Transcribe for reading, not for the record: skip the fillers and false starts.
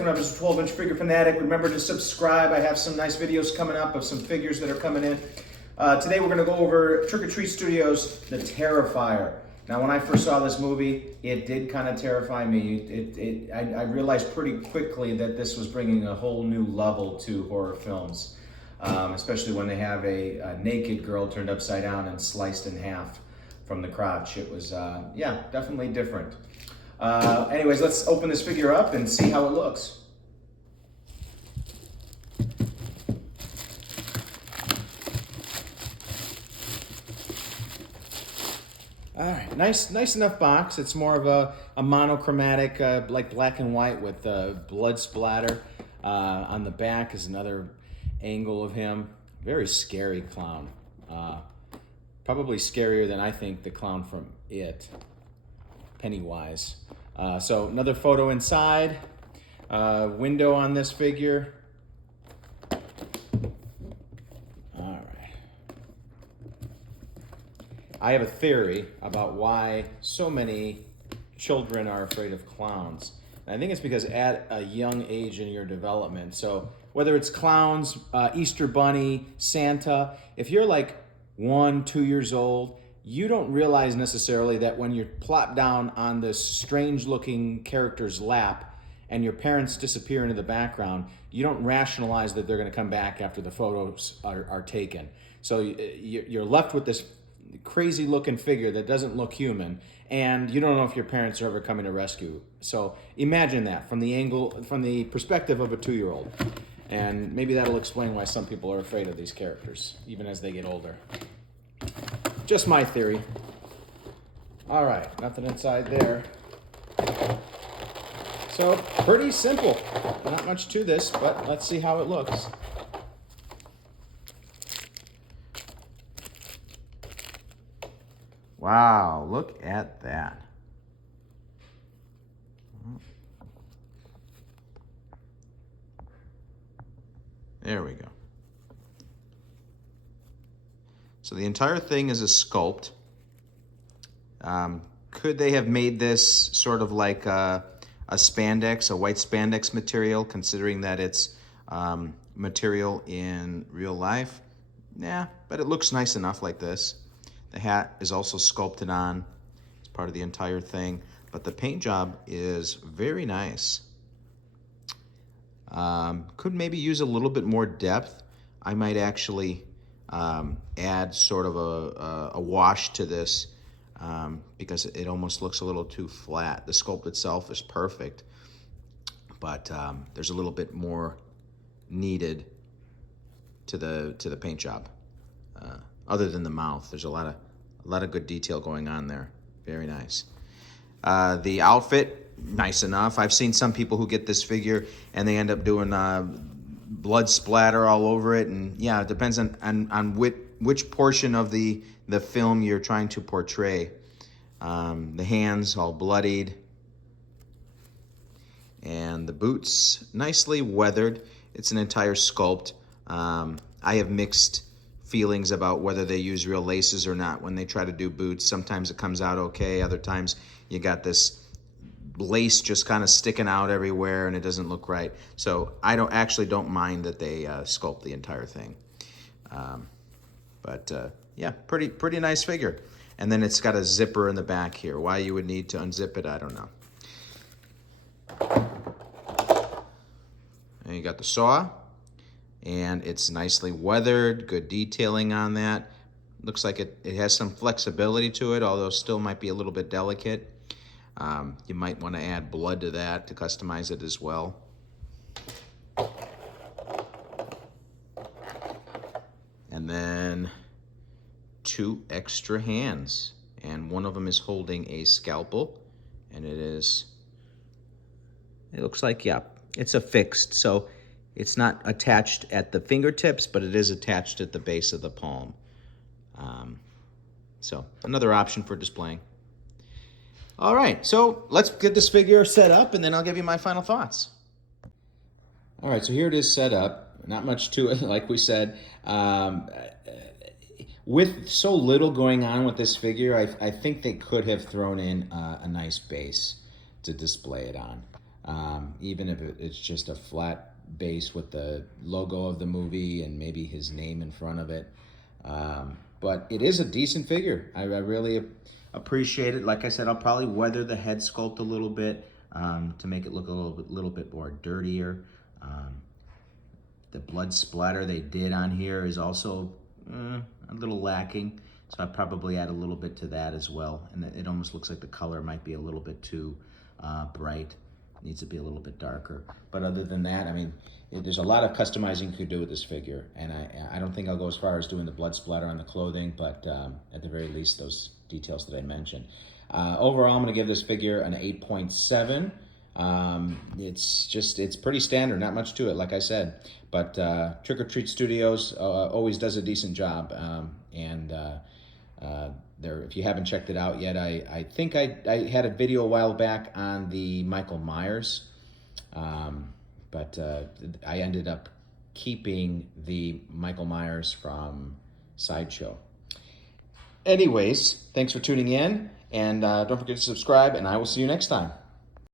Afternoon. I'm just a 12-inch figure fanatic. Remember to subscribe. I have some nice videos coming up of some figures that are coming in. Today we're going to go over Trick or Treat Studios' The Terrifier. Now, when I first saw this movie, it did kind of terrify me. I realized pretty quickly that this was bringing a whole new level to horror films, especially when they have a naked girl turned upside down and sliced in half from the crotch. It was, yeah, definitely different. Anyways, let's open this figure up and see how it looks. All right, nice enough box. It's more of a monochromatic, like black and white with blood splatter. On the back is another angle of him. Very scary clown. Probably scarier than I think the clown from It, Pennywise. So another photo inside. Window on this figure. All right. I have a theory about why so many children are afraid of clowns. And I think it's because at a young age in your development, so whether it's clowns, Easter Bunny, Santa, if you're like 1, 2 years old, you don't realize necessarily that when you're plopped down on this strange looking character's lap and your parents disappear into the background, you don't rationalize that they're going to come back after the photos are taken. So you're left with this crazy looking figure that doesn't look human, and you don't know if your parents are ever coming to rescue. So imagine that from the perspective of a 2-year-old. And maybe that'll explain why some people are afraid of these characters, even as they get older. Just my theory. All right, nothing inside there. So pretty simple. Not much to this, but let's see how it looks. Wow, look at that. There we go. So the entire thing is a sculpt. Could they have made this sort of like a spandex, a white spandex material, considering that it's material in real life? Yeah, but it looks nice enough like this. The hat is also sculpted on. It's part of the entire thing, but the paint job is very nice. Could maybe use a little bit more depth. I might actually add sort of a wash to this because it almost looks a little too flat. The sculpt itself is perfect, but there's a little bit more needed to the paint job. Other than the mouth, there's a lot of good detail going on there. Very nice. The outfit, nice enough. I've seen some people who get this figure and they end up doing blood splatter all over it, and yeah, it depends on which portion of the film you're trying to portray. The hands all bloodied, and the boots nicely weathered. It's an entire sculpt. I have mixed feelings about whether they use real laces or not when they try to do boots. Sometimes it comes out okay. Other times you got this lace just kind of sticking out everywhere and it doesn't look right. So I don't mind that they sculpt the entire thing. Yeah, pretty nice figure. And then it's got a zipper in the back here. Why you would need to unzip it, I don't know. And you got the saw, and it's nicely weathered, good detailing on that. Looks like it has some flexibility to it, although still might be a little bit delicate. You might want to add blood to that to customize it as well. And then 2 extra hands, and one of them is holding a scalpel, and it looks like, yeah, it's affixed, so it's not attached at the fingertips, but it is attached at the base of the palm. So another option for displaying. All right, so let's get this figure set up, and then I'll give you my final thoughts. All right, so here it is set up. Not much to it, like we said. With so little going on with this figure, I think they could have thrown in a nice base to display it on. even if it's just a flat base with the logo of the movie and maybe his name in front of it. But it is a decent figure. I really appreciate it. Like I said, I'll probably weather the head sculpt a little bit to make it look a little bit more dirtier. The blood splatter they did on here is also a little lacking, so I probably add a little bit to that as well. And it almost looks like the color might be a little bit too bright. It needs to be a little bit darker. But other than that, I mean, there's a lot of customizing you could do with this figure, and I don't think I'll go as far as doing the blood splatter on the clothing, but at the very least, those details that I mentioned. Overall, I'm going to give this figure an 8.7. It's pretty standard, not much to it, like I said. But Trick or Treat Studios always does a decent job, and if you haven't checked it out yet, I think I had a video a while back on the Michael Myers, but I ended up keeping the Michael Myers from Sideshow. Anyways, thanks for tuning in, and don't forget to subscribe, and I will see you next time.